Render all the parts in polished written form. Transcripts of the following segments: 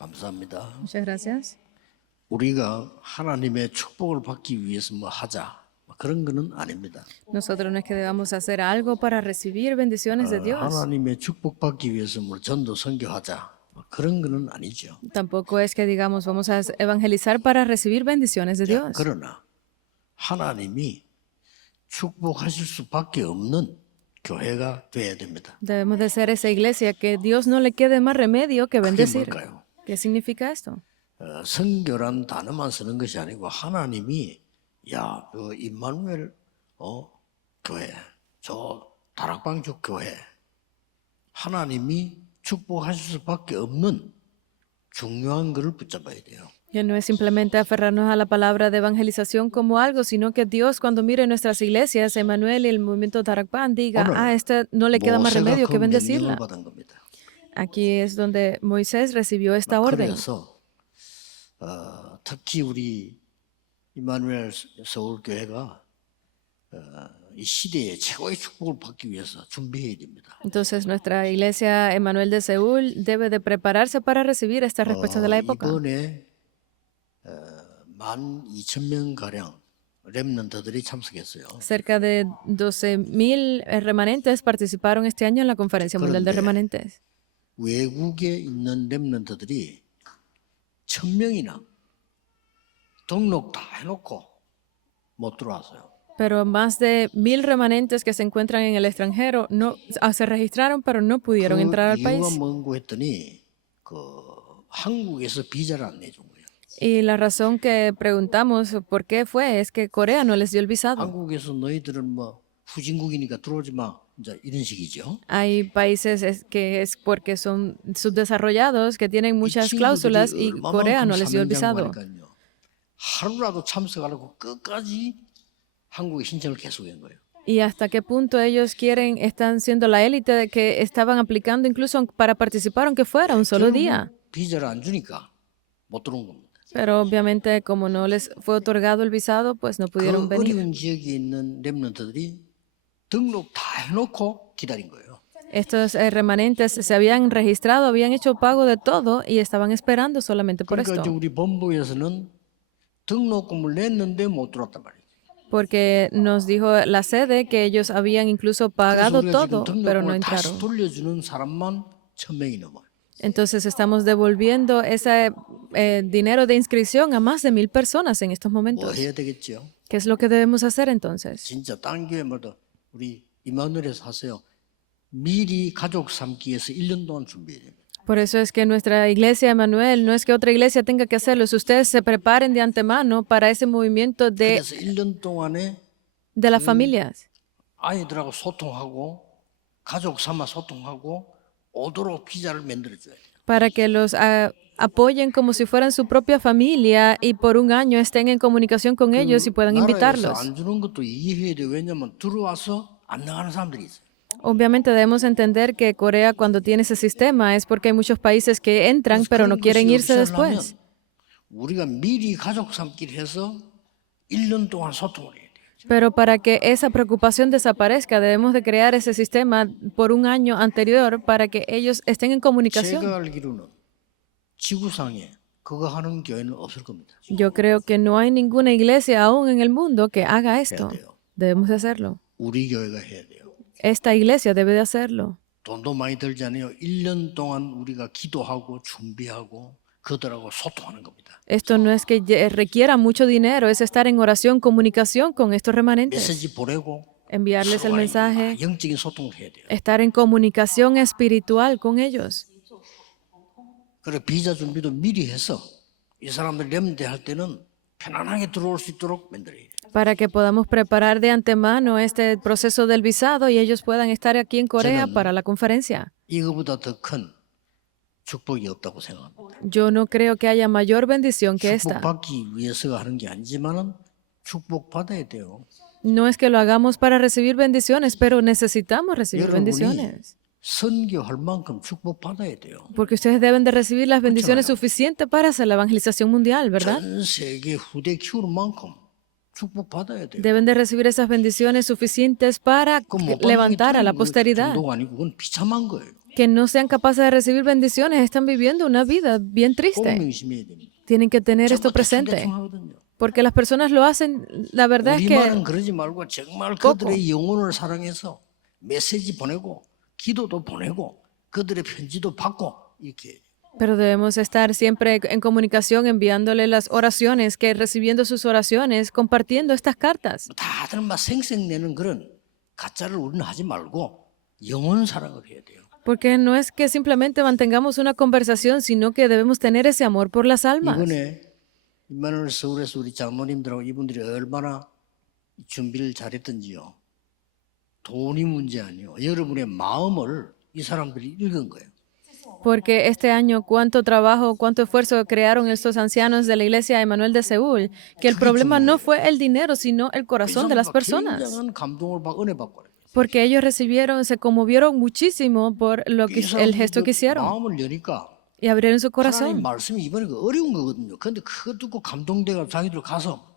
감사합니다. Muchas gracias. 우리가 하나님의 축복을 받기 위해서 뭐 하자 그런 거는 아닙니다. Nosotros no es que debamos hacer algo para recibir bendiciones de Dios. 하나님의 축복 받기 위해서 뭐 전도 선교하자 그런 거는 아니죠. Tampoco es que digamos vamos a evangelizar para recibir bendiciones de Dios. 그러나 하나님이 축복하실 수밖에 없는 교회가 돼야 됩니다. Debemos de ser esa iglesia que Dios no le quede más remedio que 그게 bendecir. 뭘까요? ¿Qué significa esto? 선교란 단어만 쓰는 것이 아니고 하나님이 그 임마누엘 교회, 저 다락방쪽 교회 하나님이 축복하실 수밖에 없는 중요한 것을 붙잡아야 돼요. Que no es simplemente aferrarnos a la palabra de evangelización como algo, sino que Dios cuando mire nuestras iglesias, Emmanuel y el movimiento Tarakpan diga, este no le queda más remedio que 모세가 그 명령을 bendecirla. 받은 겁니다. Aquí es donde Moisés recibió esta orden. 그래서 특히 우리 임마누엘 서울교회가 이 시대의 최고의 축복을 받기 위해서 준비해야 됩니다. Entonces nuestra iglesia Emmanuel de Seúl debe de prepararse para recibir esta respuesta de la época. 이번에 12,000명 가량 렘넌트들이 참석했어요. Cerca de 12,000 remanentes participaron este año en la Conferencia Mundial de Remanentes. 외국에 있는 렘넌트들이 1,000명이나 등록 다 해놓고 못 들어왔어요. Pero más de 1,000 remanentes que se encuentran en el extranjero se registraron, pero no pudieron entrar al 그 país. 이유가 뭔고 했더니 한국에서 비자를 안 내준 거예요. Y la razón que preguntamos por qué fue es que Corea no les dio el visado. 한국에서 너희들은 뭐 후진국이니까 들어오지 마. 이제 이런 식이죠. Hay países que es porque son subdesarrollados, que tienen muchas cláusulas y Corea no les dio el visado. 하루라도 참석하려고 끝까지 한국에 신청을 계속한 거예요. Y hasta qué punto ellos están siendo la élite de que estaban aplicando incluso para participar aunque fuera un solo día. 비자를 안 주니까 못 들어온 겁니다. Pero obviamente como no les fue otorgado el visado, pues no pudieron 그 venir. 어려운 지역에 있는 렘넌트들이 등록 다 해놓고 기다린 거예요. Estos remanentes se habían registrado, habían hecho pago de todo y estaban esperando solamente por 그러니까 이제 esto. 우리 본부에서는 등록금을 냈는데 못 들어왔단 말이에요. Porque nos dijo la sede que ellos habían incluso pagado todo, pero no 등록금을 다시 entraron. 돌려주는 사람만 1,000명이 넘어요. Entonces estamos devolviendo ese dinero de inscripción a más de 1,000 personas en estos 뭐 momentos. 해야 되겠죠? ¿Qué es lo que debemos hacer entonces? 진짜 딴 교회마다 우리 임마누엘에서 하세요. 미리 가족 삼기 위해서 1년 동안 준비해야 됩니다. Por eso es que nuestra iglesia, Emmanuel, no es que otra iglesia tenga que hacerlo. Si ustedes se preparen de antemano para ese movimiento 그래서 1년 동안에 de las familias, 아이들하고 소통하고 가족 삼아 소통하고 오도록 비자를 만들어줘야 돼요. para que los apoyen como si fueran su propia familia y por un año estén en comunicación con ellos y puedan 나라에서 invitarlos. 안 주는 것도 이해해야 돼요. 왜냐하면 들어와서 안 나가는 사람들이 있어요. Obviamente debemos entender que Corea cuando tiene ese sistema es porque hay muchos países que entran pero no quieren irse después. 우리가 미리 가족 삼기를 해서 1년 동안 소통을 해야 돼요. Pero para que esa preocupación desaparezca, debemos de crear ese sistema por un año anterior para que ellos estén en comunicación. 제가 알기로는 지구상에 그거 하는 교회는 없을 겁니다. Yo creo que no hay ninguna iglesia aún en el mundo que haga esto. Debemos de hacerlo. 우리 교회가 해야 돼요. Esta iglesia debe de hacerlo. 돈도 많이 들지 않아요. 1년 동안 우리가 기도하고 준비하고 그들하고 소통하는 겁니다. Esto no es que requiera mucho dinero, es estar en oración, comunicación con estos remanentes. 메시지 보내고 Enviarles el mensaje, 영적인 소통을 해야 돼요. estar en comunicación espiritual con ellos. 그래 비자 준비도 미리 해서 이 사람들 렘대 할 때는 편안하게 들어올 수 있도록 만들어야 돼요. Para que podamos preparar de antemano este proceso del visado y ellos puedan estar aquí en Corea para la conferencia. 이거보다 더 큰 축복이 없다고 생각합니다. Yo no creo que haya mayor bendición que esta. 축복받기 위해서가 하는 게 아니지만은 축복받아야 돼요. No es que lo hagamos para recibir bendiciones, pero necesitamos recibir 여러분이 bendiciones. 선교할 만큼 축복받아야 돼요. Porque ustedes deben de recibir las bendiciones suficientes para hacer la evangelización mundial, ¿verdad? 전 세계 후대 키우는 만큼 축복받아야 돼요. Deben de recibir esas bendiciones suficientes para levantar a la posteridad. 정도가 아니고 그건 비참한 거예요. que no sean capaces de recibir bendiciones, están viviendo una vida bien 꼭 triste. 명심해야 됩니다. Tienen que tener esto 전부 presente, 대충대충 하거든요. porque las personas lo hacen, la verdad es 우리만은 que 그러지 말고 정말 poco. 그들의 영혼을 사랑해서 메시지 보내고 기도도 보내고 그들의 편지도 받고 이렇게 Pero debemos estar siempre en comunicación, enviándole las oraciones, que recibiendo sus oraciones, compartiendo estas cartas. 다들 막 생색내는 그런 가짜를 우리는 하지 말고 영혼 사랑을 해야 돼요. Porque no es que simplemente mantengamos una conversación, sino que debemos tener ese amor por las almas. 이번에 임마누엘 서울에서 우리 장모님들하고 이분들이 얼마나 준비를 잘했던지요. 돈이 문제 아니에요. 여러분의 마음을 이 사람들이 읽은 거예요. Porque este año cuánto trabajo, cuánto esfuerzo crearon estos ancianos de la iglesia Emmanuel de Seúl, que el problema no fue el dinero, sino el corazón de las personas. 굉장한 감동을 은혜 받고 그래요. Porque ellos recibieron, se conmovieron muchísimo por lo que, el gesto que hicieron 마음을 여니까 y abrieron su 하나님 corazón. 말씀이 이번에 어려운 거거든요. 근데 그거 듣고 감동돼가 자기들 가서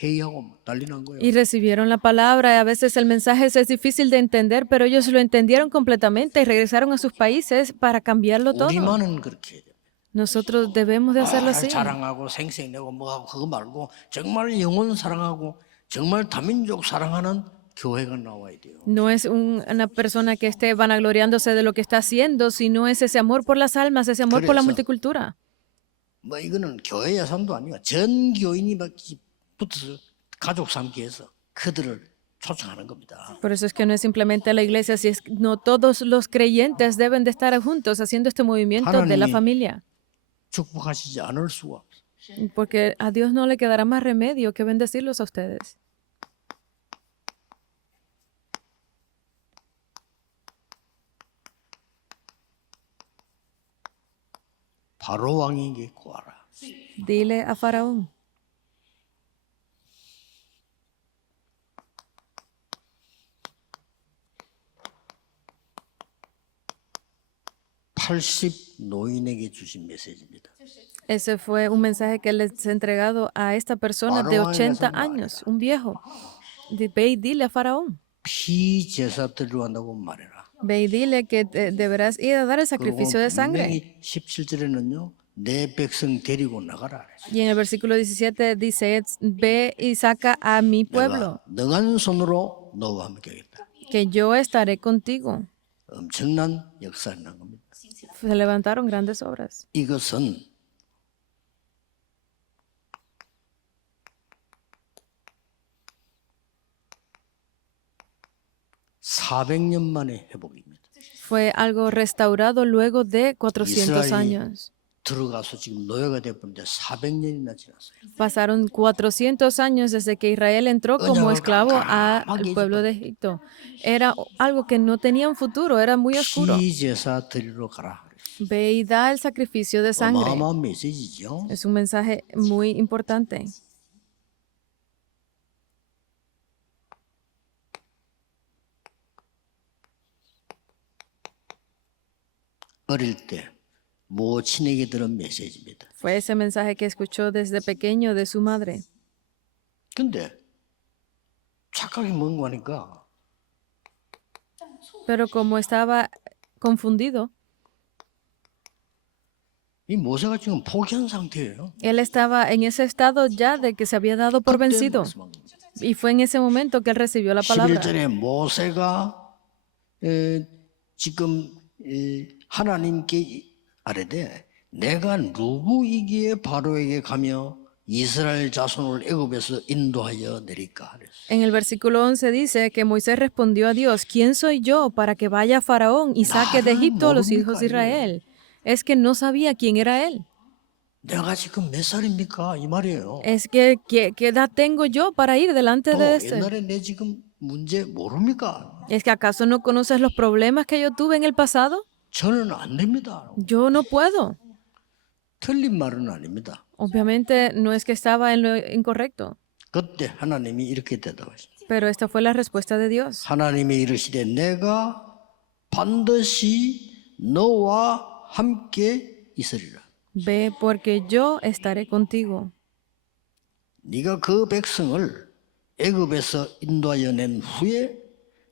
회의하고 난리 난 거예요. Y recibieron la palabra y a veces el mensaje es difícil de entender, pero ellos lo entendieron completamente y regresaron a sus países para cambiarlo todo. 우리만은 그렇게 해야 돼요. Nosotros debemos de hacerlo así. 자랑하고 생색내고 뭐하고 그거 말고 정말 영혼 사랑하고 정말 다민족 사랑하는 교회가 나와야 돼요. No es una persona que esté vanagloriándose de lo que está haciendo, sino es ese amor por las almas, ese amor por la 그래서 multicultura. 뭐 이거는 교회 예산도 아니고 전 교인이 막 붙어서 가족 삼기 해서 그들을 초청하는 겁니다. Por eso es que no es simplemente la iglesia, si es, no todos los creyentes deben de estar juntos haciendo este movimiento de la 하나님이 familia. 축복하시지 않을 수가 없어요. Porque a Dios no le quedará más remedio que bendecirlos a ustedes. 바로 왕에게 구하라. Dile a Faraón. 노인에게 주신 메시지입니다. Ese fue un mensaje que les he entregado a esta persona de 80 años, un viejo. Ve y dile a Faraón. 피제사 드리러 간다고 말해라. Ve y dile que deberás ir a dar el sacrificio de sangre. 분명히 17절에는요. 내 백성 데리고 나가라. Y en el versículo 17 dice, ve y saca a mi pueblo, 내가 능한 손으로 너와 함께 하겠다. que yo estaré contigo. 엄청난 역사가 난 겁니다. Se levantaron grandes obras. 이것은 (400년) 만의 회복입니다. Fue algo restaurado luego de 400 이스라엘이 años. 들어가서 지금 노예가 되었는데 400년이나 지났어요. Pasaron 400 años desde que Israel entró como esclavo al pueblo de Egipto. Era algo que no tenía un futuro, era muy oscuro. 피제사 드리러 가라. Ve y da el sacrificio de sangre. 어마어마한 메시지죠. Es un mensaje muy importante. 어릴 때 모친에게 들은 메시지입니다. Fue ese mensaje que escuchó desde pequeño de su madre. 근데 착각이 뭔가 하니까 Pero como estaba confundido, 이 모세가 지금 포기한 상태예요. él estaba en ese estado ya de que se había dado por 그때 vencido. 말씀한 겁니다. Y fue en ese momento que él recibió la palabra. 11절에 모세가 지금 하나님께 아뢰되 내가 누구이기에 바로에게 가며 이스라엘 자손을 애굽에서 인도하여 내릴까 그랬어요. En el versículo 11 dice que Moisés respondió a Dios, ¿quién soy yo para que vaya a Faraón y saque de Egipto a los hijos de Israel? Es que no sabía quién era él. 내가 지금 몇 살입니까? 이 말이에요. Es que, ¿qué edad tengo yo para ir delante 또 de este? 옛날에 내 지금 문제 모릅니까? ¿Es que acaso no conoces los problemas que yo tuve en el pasado? 저는 안 됩니다. Yo no puedo. 틀린 말은 아닙니다. Obviamente no es que estaba en lo incorrecto, 그때 하나님이 이렇게 대답하셨어요. pero esta fue la respuesta de Dios. 하나님이 이르시되 내가 반드시 너와 함께 있으리라. Ve porque yo estaré contigo. 네가 그 백성을 애굽에서 인도하여 낸 후에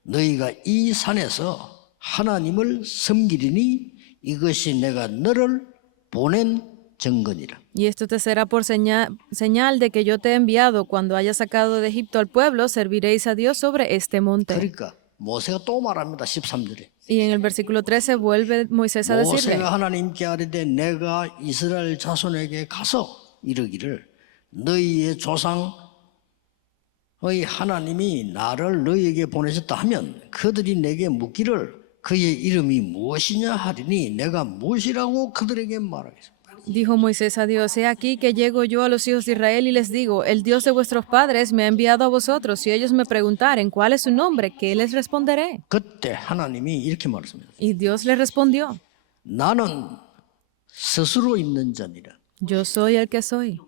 너희가 이 산에서 하나님을 섬기리니 이것이 내가 너를 보낸 증거니라. Y esto te será por señal de que yo te he enviado. Cuando hayas sacado de Egipto al pueblo, serviréis a Dios sobre este monte. 그러니까 모세가 또 말합니다. 13절에. Y en el versículo 13 vuelve Moisés a decirle, 모세가 하나님께 아뢰되 내가 이스라엘 자손에게 가서 이르기를 너희의 조상의 하나님이 나를 너희에게 보내셨다 하면 그들이 내게 묻기를 그의 이름이 무엇이냐 하리니 내가 무엇이라고 그들에게 말하겠습니다. dijo Moisés a Dios, he aquí que llego yo a los hijos de Israel y les digo, el Dios de vuestros padres me ha enviado a vosotros. Si ellos me preguntaren cuál es su nombre, ¿qué les responderé? 그때 하나님이 이렇게 말했습니다. Y Dios le respondió, 나는 스스로 있는 자니라. yo soy el que soy.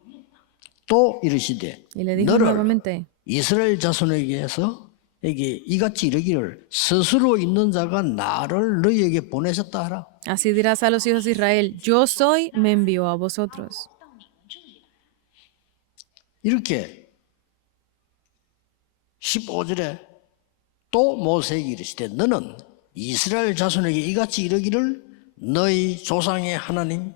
또 이르시되 Y le dijo 너를 nuevamente, 이스라엘 자손에게서 이같이 이르기를 스스로 있는 자가 나를 너희에게 보내셨다 하라. así dirás a los hijos de Israel, yo soy, me envió a vosotros. 이렇게 15절에 또 모세에게 이르시되 너는 이스라엘 자손에게 이같이 이르기를 너희 조상의 하나님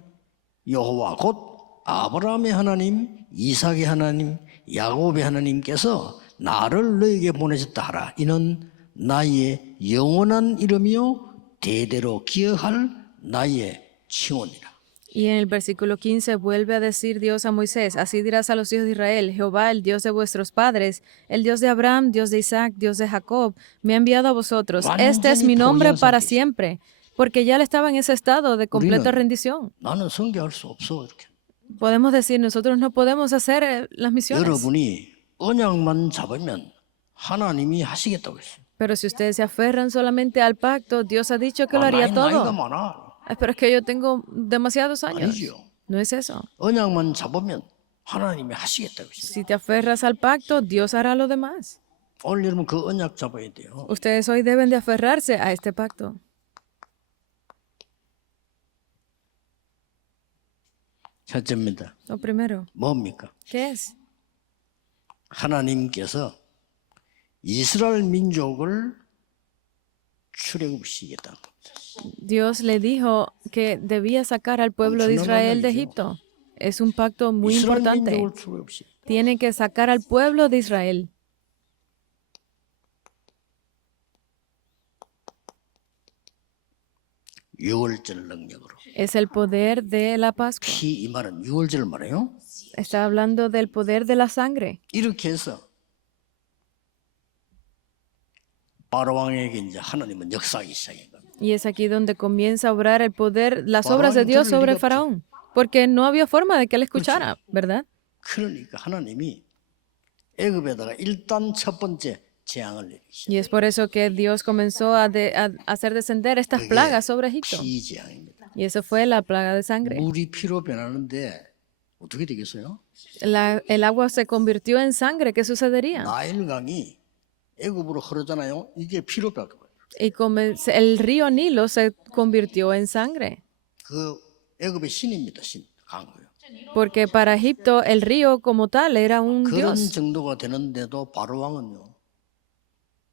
여호와 곧 아브라함의 하나님 이삭의 하나님 야곱의 하나님께서 나를 너희에게 보내셨다 하라. 이는 나의 영원한 이름이요 대대로 기억할 나의 칭호니라. Y en el versículo 15 vuelve a decir Dios a Moisés, así dirás a los hijos de Israel, Jehová, el Dios de vuestros padres, el Dios de Abraham, Dios de Isaac, Dios de Jacob, me ha enviado a vosotros. Este es mi nombre para siempre, porque ya él estaba en ese estado de completa rendición. 나는 성교할 수 없어 이렇게. Podemos decir, nosotros no podemos hacer las misiones. 여러분이 언약만 잡으면 하나님이 하시겠다고 했어요. Pero si ustedes se aferran solamente al pacto, Dios ha dicho que lo haría 나이가 todo. 많아. Pero es que yo tengo demasiados años. 아니죠. No es eso. 언약만 잡으면 하나님이 하시겠다고 했어요. Si te aferras al pacto, Dios hará lo demás. 오늘 여러분 그 언약 잡아야 돼요. Ustedes hoy deben de aferrarse a este pacto. 첫째입니다. Lo primero, 뭡니까? ¿qué es? 하나님께서 이스라엘 민족을 출애굽시키겠다. Dios le dijo que debía sacar al pueblo de Israel de Egipto. Es un pacto muy 이스라엘 importante. 민족을 출애굽시키겠다. Tiene que sacar al pueblo de Israel. 유월절 능력으로. Es el poder de la Pascua. 이 말은 유월절 말이에요. Está hablando del poder de la sangre. 이렇게 해서 바로 왕에게 이제 하나님은 역사하기 시작한 겁니다. Y es aquí donde comienza a obrar el poder, las obras de Dios sobre el faraón. Porque no había forma de que él escuchara, ¿verdad? 그러니까 하나님이 애굽에다가 일단 첫 번째 재앙을 내리시. Y es por eso que Dios comenzó a hacer descender estas plagas sobre Egipto. 피 재앙입니다. Y eso fue la plaga de sangre. 물이 피로 변하는데 어떻게 되겠어요? El agua se convirtió en sangre. ¿Qué sucedería? 나일강이 애굽으로 흐르잖아요. 이게 피로 바뀌어요. Y el río Nilo se convirtió en sangre. 그 애굽의 신입니다. 신 강호요. Porque para Egipto el río como tal era un 그런 dios. 정도가 되는데도 바로 왕은요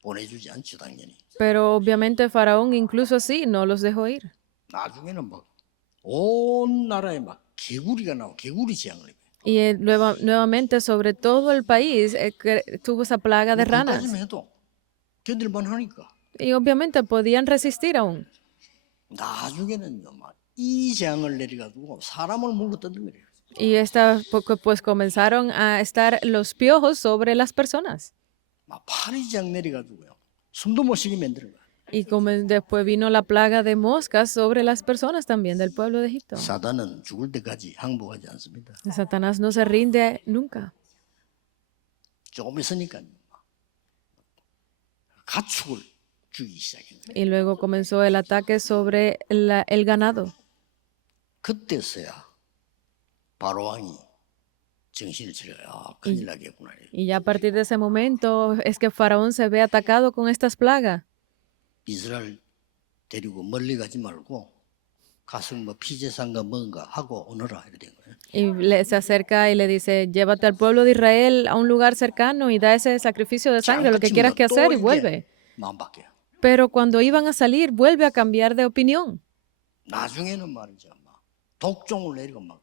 보내주지 않죠 당연히. Pero obviamente Faraón incluso así no los dejó ir. 나중에는 막 온 나라에 막 개구리가 나와 개구리 재앙을 해요. Y nuevamente sobre todo el país tuvo esa plaga de ranas. 그까지만 해도 견딜만 하니까. Y obviamente podían resistir aún. 나중에는요 막 이 재앙을 내려가지고 사람을 물고 뜯는 거예요. Y pues comenzaron a estar los piojos sobre las personas. 막 파리 재앙 내려가지고요 숨도 못 쉬게 만드는 거예요. Y después vino la plaga de moscas sobre las personas también del pueblo de Egipto. 사단은 죽을 때까지 항복하지 않습니다. Satanás no se rinde nunca. 조금 있으니까 가축을 죽이기 시작해요. Y luego comenzó el ataque sobre el ganado. 그때서야 바로 왕이 정신을 차려요. 큰일 나겠구나. Y ya a partir de ese momento es que Faraón se ve atacado con estas plagas. 이스라엘 데리고 멀리 가지 말고 가서 뭐 피제산가 뭔가 하고 오너라 이렇게 된 거예요. Y se acerca y le dice, llévate al pueblo de Israel a un lugar cercano y da ese sacrificio de sangre, lo que quieras que hacer y vuelve. 마음 바뀌어요. Pero cuando iban a salir, vuelve a cambiar de opinión. 나중에는 말이죠. 막 독종을 내리고 막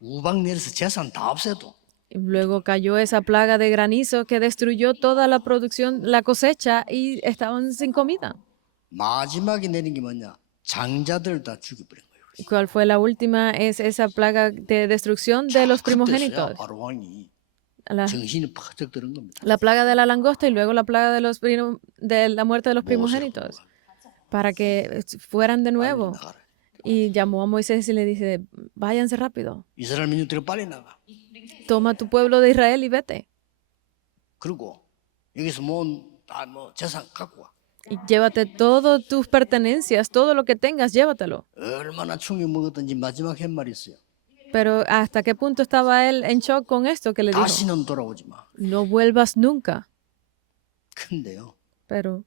우박 내려서 재산 다 없애도 Y luego cayó esa plaga de granizo que destruyó toda la producción, la cosecha, y estaban sin comida. 마지막에 내린 게 뭐냐? 장자들 다 죽여버린 거예요. ¿Y cuál fue la última? Es esa plaga de destrucción de los 그때서야 primogénitos. 바로 왕이 La, 정신이 퍼뜩 들은 겁니다. la plaga de la langosta y luego la plaga de, de la muerte de los primogénitos. Para que fueran de nuevo. 나가라. Y llamó a Moisés y le dice, váyanse rápido. 이스라엘 민족들이 빨리 나가. Toma tu pueblo de Israel y vete. 그리고 여기서 모은 뭐 재산 갖고 와. Y llévate todas tus pertenencias, todo lo que tengas, llévatelo. 얼마나 충격 먹었던지 마지막 한 말이 있어요. Pero ¿hasta qué punto estaba él en shock con esto que le dijo? 다시는 돌아오지 마. No vuelvas nunca. 근데요. Pero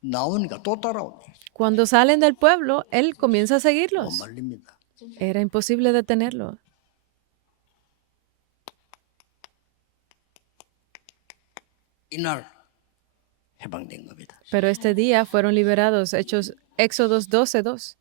나오니까 또 따라오네. cuando salen del pueblo, él comienza a 못 seguirlos. 말립니다. Era imposible detenerlo. 이날 해방된 겁니다. Pero este día fueron liberados. Éxodos 12:2.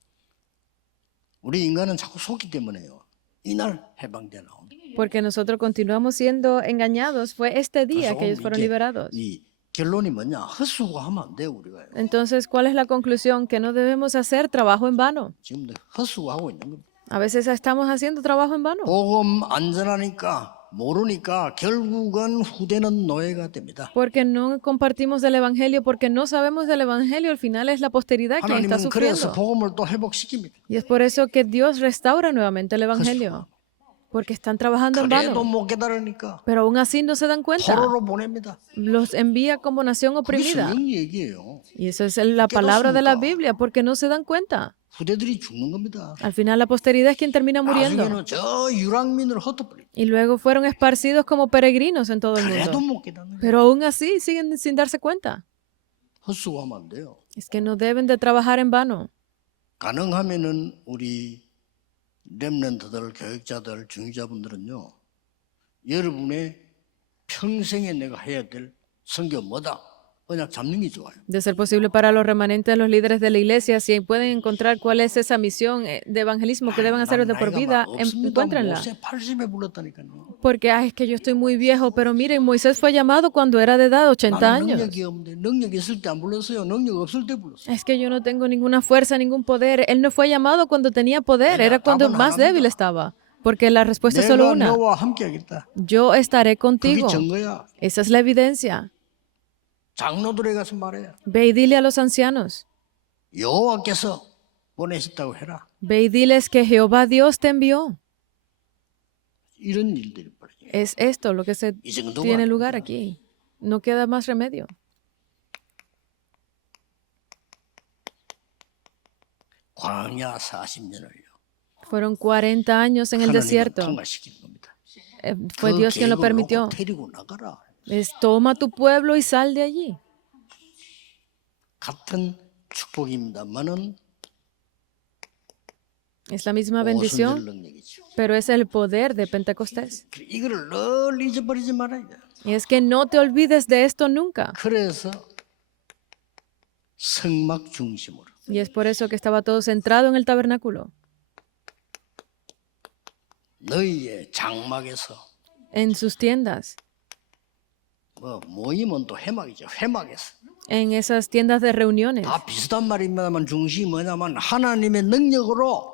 우리 인간은 자꾸 속기 때문에요. 이날 해방돼 나옵니다. Porque nosotros continuamos siendo engañados. Fue este día que ellos fueron liberados. 이 결론이 뭐냐? 헛수고하면 안 돼요, 우리가. Entonces, ¿cuál es la conclusión? Que no debemos hacer trabajo en vano. 지금도 헛수고하고 있는 겁니다. A veces estamos haciendo trabajo en vano. 복음 안전하니까 모르니까 결국은 후대는 노예가 됩니다. Porque no compartimos del Evangelio, porque no sabemos del Evangelio, al final es la posteridad quien está 하나님은 그래서 sufriendo. 복음을 또 회복시킵니다. Y es por eso que Dios restaura nuevamente el Evangelio, porque están trabajando en 그래도 vano. 못 깨달으니까 Pero aún así no se dan cuenta. 포로로 보냅니다. Los envía como nación 그게 oprimida. 성경 얘기예요. Y esa es la palabra de la Biblia, porque no se dan cuenta. 후대들이 죽는 겁니다. Al final la posteridad es quien termina muriendo. 나중에는 저 유랑민을 흩어버립니다. Y luego fueron esparcidos como peregrinos en todo el 그래도 mundo. 못 깨닫는 거예요. Pero aún así siguen sin darse cuenta. 헛수고하면 안 돼요. Es que no deben de trabajar en vano. 가능하면은 우리 렘넌트들, 교육자들, 중위자분들은요, 여러분의 평생에 내가 해야 될 선교 뭐다? 언약 잡는 게 좋아요. De ser posible para los remanentes, los líderes de la iglesia, si pueden encontrar cuál es esa misión de evangelismo que deben hacer de por vida, encuéntrenla. 모세 80에 불렀다니까요. Porque es que yo estoy muy viejo, pero miren, Moisés fue llamado cuando era de edad, 80 나는 años. 능력이 없는데 능력 있을 때 안 불렀어요. 능력 없을 때 불렀어요. Es que yo no tengo ninguna fuerza, ningún poder. Él no fue llamado cuando tenía poder, era cuando más débil estaba. Porque la respuesta es solo 내가 una. 너와 함께하겠다. Yo estaré 그게 contigo. 증거야. Esa es la evidencia. 장로들에 가서 말해. Ve y dile a los ancianos. 여호와께서 보내셨다고 해라. Ve y diles que Jehová Dios te envió. 이런 일들이 벌어져요. Es esto lo que 이 정도가 tiene lugar aquí. No queda más remedio. 광야 40년을요. Fueron 40 años en el 하나님은 desierto. 통과시키는 겁니다. Fue 그 Dios quien lo 계획을 permitió. 놓고 데리고 나가라. Es toma tu pueblo y sal de allí. 같은 축복입니다만은 Es la misma 오순절 bendición, 능력이죠. pero es el poder de Pentecostés. 이거를 늘 잊어버리지 말아야 돼. Y es que no te olvides de esto nunca. 그래서 성막 중심으로 Y es por eso que estaba todo centrado en el tabernáculo, 너희의 장막에서 en sus tiendas, 뭐 모임은 또 회막이죠. 회막에서 en esas tiendas de reuniones. 다 비슷한 말입니다만 중심이 뭐냐면 하나님의 능력으로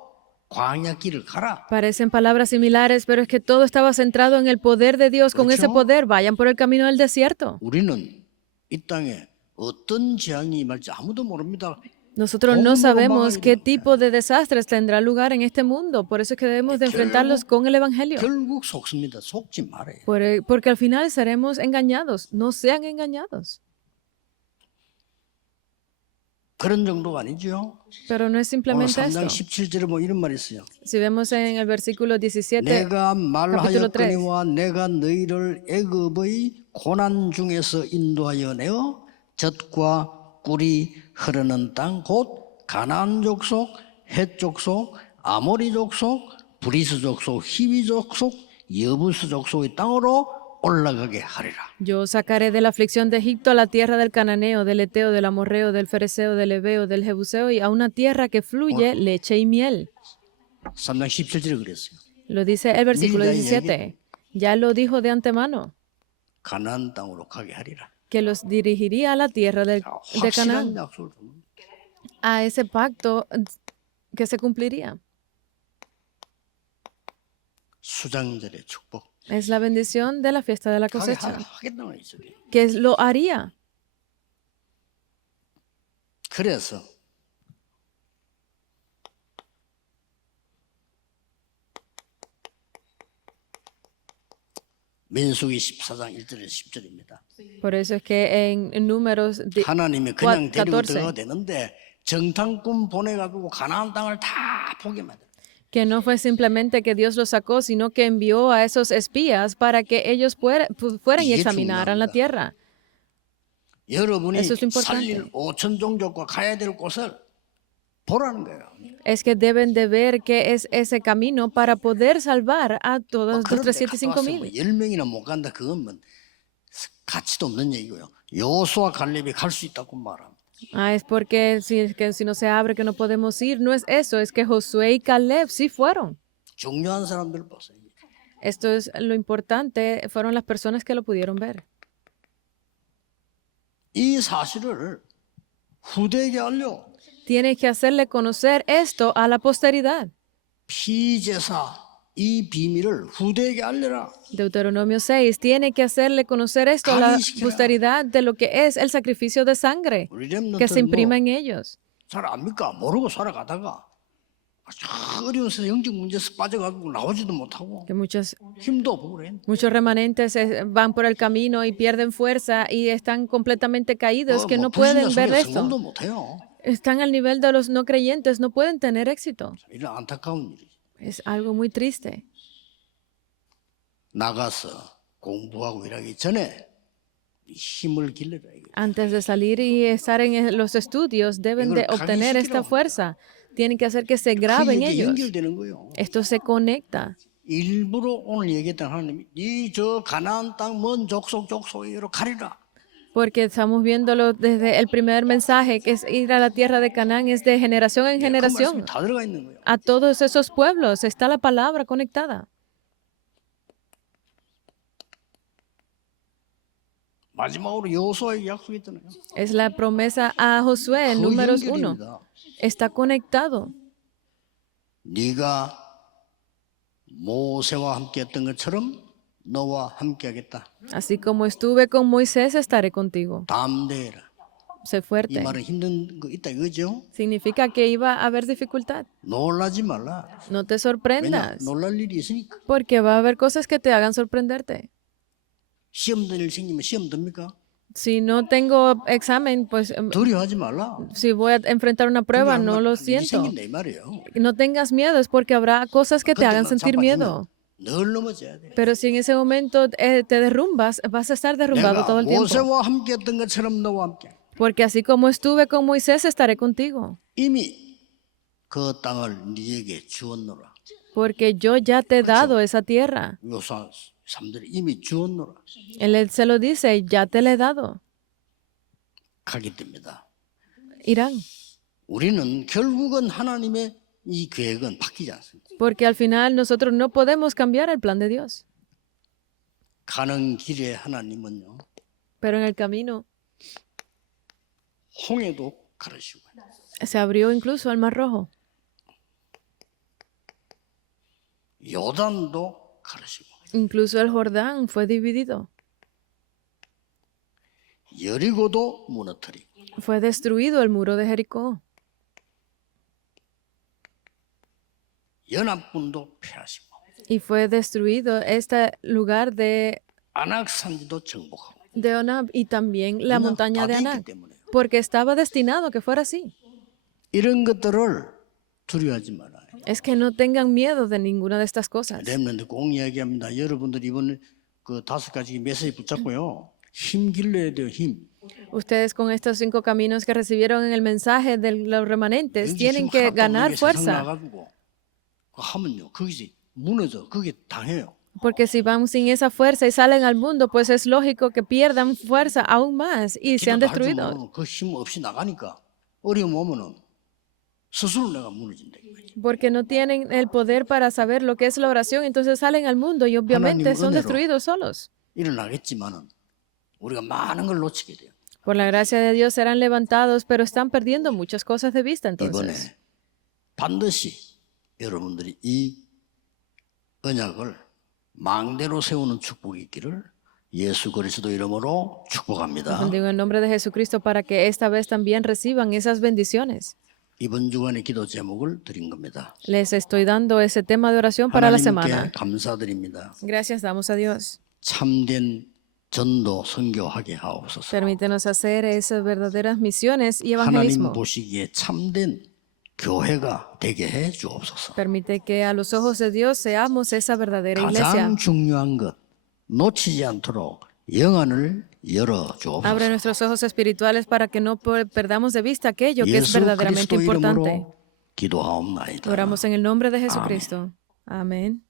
광야 길을 가라. Parecen palabras similares, pero es que todo estaba centrado en el poder de Dios. Con ese poder, vayan por el camino del desierto. 우리는 이 땅에 어떤 재앙이 임할지 아무도 모릅니다. Nosotros no sabemos qué tipo de desastres tendrá lugar en este mundo. Por eso es que debemos de enfrentarlos con el Evangelio. 결국 속습니다. 속지 말아요. Porque al final seremos engañados. No sean engañados. 그런 정도가 아니죠. Pero no es 오늘 simplemente 3장 esto. 17절에 뭐 이런 말이 있어요. Si vemos en el versículo 17, 내가 capítulo 3. 말하였거니와 내가 너희를 애굽의 고난 중에서 인도하여 내어 젖과 꿀이 흐르는 땅 곧 가나안 족속, 헷 족속, 아모리 족속, 브리스 족속, 히위 족속, 여부스 족속의 땅으로 올라가게 하리라. Yo sacaré de la aflicción de Egipto a la tierra del cananeo, del eteo, del amorreo, del fereceo, del heveo, del jebuseo y a una tierra que fluye leche y miel. 3장 17절에 그랬어요. Lo dice el versículo Mira, 17. Ya lo dijo de antemano, 가나안 땅으로 가게 하리라. que los dirigiría a la tierra de 확실한 Canaán, 약속을 줍니다. a ese pacto que se cumpliría. 수장절의 축복. Es la bendición de la fiesta de la 가게 cosecha, 하겠다는 있어요. que lo haría. 그래서 민수기 14장 1절에서 10절입니다. Por eso es que en Números 하나님이 그냥 데리고 14, 들어가도 되는데 정탐꾼 보내가지고 가나안 땅을 다 보게 만들어요. que no fue simplemente que Dios los sacó, sino que envió a esos espías para que ellos fueran y 이게 examinaran la 중요합니다. tierra. 여러분이 Eso es lo importante. 살릴 5천 종족과 가야 될 곳을 보라는 거예요. Es que deben de ver qué es ese camino para poder salvar a todos los 그런데 갔다 375,000. 10명이나 못 간다. 그건 뭐 가치도 없는 얘기고요. 여호수아 갈렙이 갈 수 있다고 말합니다. Es porque si no se abre que no podemos ir, no es eso, es que Josué y Caleb sí fueron. 중요한 사람들 보세요. Esto es lo importante, fueron las personas que lo pudieron ver. 이 사실을 후대에게 알려. Tienes que hacerle conocer esto a la posteridad. 피제사 이 비밀을 후대에게 알려라. Deuteronomio 6 tiene que hacerle conocer esto a la 각인시켜라. posteridad de lo que es el sacrificio de sangre 우리 que se 렘넌트는 imprima en ellos. 잘 압니까? 모르고 살아가다가 아주 어려운 세상 영적 문제에서 빠져가지고 나오지도 못하고 Que muchos 힘도 없고 그래. remanentes van por el camino y pierden fuerza y están completamente caídos que no 불신자 pueden ver 속에 성공도 esto. 못해요. Están al nivel de los no creyentes, no pueden tener éxito. 이런 안타까운 일이죠. Es algo muy triste. 나가서 공부하고 일하기 전에 힘을 길러라. 이거. Antes de salir y estar en los estudios, deben de obtener esta fuerza. Tienen que hacer que se grabe en 그게 ellos. 연결되는 거예요. Esto se conecta. 일부러 오늘 얘기했던 하나님이 이 저 가나안 땅 먼 족속으로 가리라. Porque estamos viéndolo desde el primer mensaje, que es ir a la tierra de Canaán, es de generación en 그 generación. 말씀이 다 들어가 있는 거예요. A todos esos pueblos está la palabra conectada. 마지막으로 여호수아에게 약속했잖아요. Es la promesa a Josué en 그 Números 1. 연결입니다. Está conectado. 네가 모세와 함께했던 것처럼 너와 함께하겠다. Así como estuve con Moisés, estaré contigo. 담대해라. Sé 이 fuerte. 말은 힘든 거 있다 이거죠. Significa que iba a haber dificultad. 놀라지 말라. No te 왜냐 sorprendas, 놀랄 일이 있으니까. porque va a haber cosas que te hagan sorprenderte. 시험 들 일 생기면 시험 듭니까? Si no tengo examen, pues 두려워하지 말라. si voy a enfrentar una prueba, no lo 일이 siento. 생긴다 이 말이에요. No tengas miedo, es porque habrá cosas que te hagan 그때만 sentir miedo. 늘 넘어져야 돼. Pero si en ese momento te derrumbas, vas a estar derrumbado todo 내가 el tiempo. 모세와 함께했던 것처럼 너와 함께. Porque así como estuve con Moisés, estaré contigo. 이미 그 땅을 네게 주었노라. Porque yo ya te he dado esa tierra. 요사 3절에 이미 주었노라. Él se lo dice, ya te la he dado. 가게 됩니다. Irán. 우리는 결국은 하나님의 이 계획은 바뀌지 않습니다. Porque al final nosotros no podemos cambiar el plan de Dios. 가는 길에 하나님은요. Pero en el camino 홍해도 가르시고 se abrió incluso el Mar Rojo. 요단도 가르시고 Incluso el Jordán fue dividido. 여리고도 무너뜨리고 Fue destruido el muro de Jericó. 연합군도 패하시고 Y fue destruido este lugar de 안악산지도 정복하고 Onab y también la montaña de 다 Anac. 있기 때문에 Porque estaba destinado a que fuera así. 이런 것들을 두려워하지 말아요. Es que no tengan miedo de ninguna de estas cosas. 렘넌트 꼭 이야기합니다. 여러분들 이번 그 5가지 메시지 붙잡고요. 힘 길러야 돼요. 힘. Ustedes con estos 5 caminos que recibieron en el mensaje de los remanentes 여기 tienen 지금 que 하나도 ganar 없는 게 세상 fuerza. 나가지고 그거 하면요. 거기서 무너져. 그게 당해요. Porque si van sin esa fuerza y salen al mundo, pues es lógico que pierdan fuerza aún más y sean 기도도 할 줄 destruidos. 모르면 그 힘 없이 나가니까 어려움 오면은 스스로 내가 무너진다. 이 말이야. Porque no tienen el poder para saber lo que es la oración, entonces salen al mundo y obviamente 하나님 son 은혜로. destruidos solos. 일어나겠지만은 우리가 많은 걸 놓치게 돼요. Por la gracia de Dios serán levantados, pero están perdiendo muchas cosas de vista 이번에 entonces. 반드시 여러분들이 이 언약을 망대로 세우는 축복이 있기를 예수 그리스도 이름으로 축복합니다. Bendigo en nombre de Jesucristo para que esta vez también reciban esas bendiciones. 이번 주간의 기도 제목을 드린 겁니다. Les estoy dando ese tema de oración para la 하나님께 semana. 감사드립니다. Gracias damos a Dios. 참된 전도 선교하게 하옵소서. Permítenos hacer esas verdaderas misiones y 하나님 evangelismo. 보시기에 참된 교회가 되게 해 주옵소서. Permite que a los ojos de Dios seamos esa verdadera iglesia. 가장 중요한 것 놓치지 않도록 영안을 열어 주옵소서. Abre nuestros ojos espirituales para que no perdamos de vista aquello que es 예수 verdaderamente 그리스도 importante. 이름으로 기도하옵나이다. Oramos en el nombre de Jesucristo. Amén.